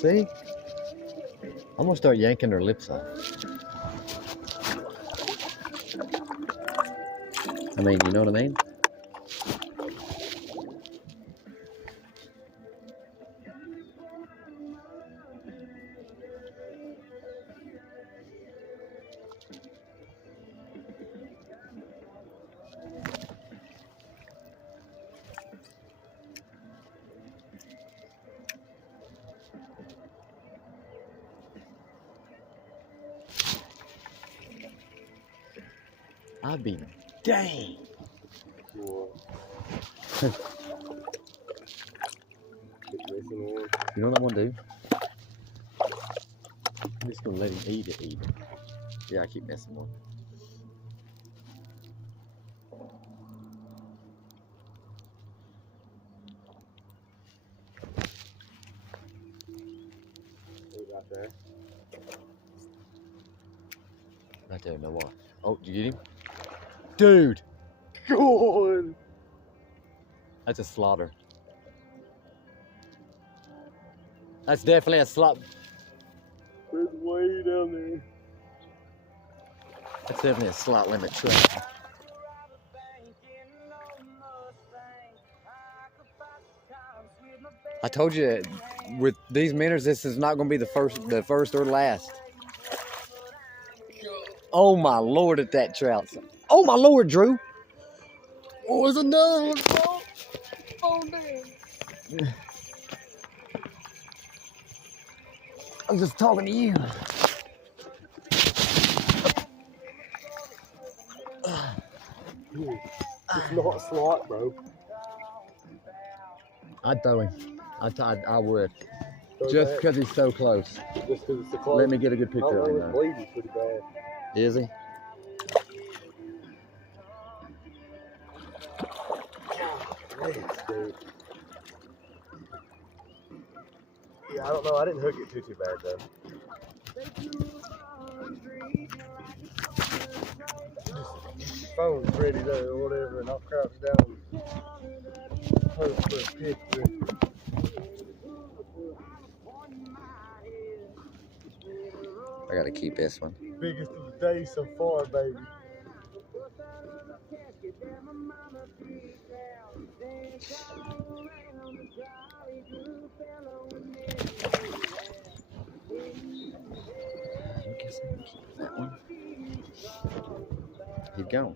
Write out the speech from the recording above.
See? I'm gonna start yanking their lips off. I mean, you know what I mean? I'd be dang. You know what I'm gonna do? I'm just gonna let him eat it. Yeah, I keep messing with him. Right there. Right there, no what? Oh, did you get him? Dude! God! That's a slaughter. That's definitely a slaughter. It's way down there. That's definitely a slot limit trout. I told you, with these minnows, this is not going to be the first or last. Oh my Lord, at that trout! Oh my Lord, Drew! Oh, there's another one, bro. Oh, damn. I'm just talking to you. It's not a slot, bro. I'd throw him. I would. Throw Just that. because he's so close. Just because it's so close. Let me get a good picture of him, He's though. bleeding pretty bad. Is he? Thanks, dude. Yeah, I don't know. I didn't hook it too bad, though. Phone's ready, though, or whatever, and I'll crouch down and hope for a picture. I gotta keep this one. Biggest of the day so far, baby. I guess I can keep that one. He's gone.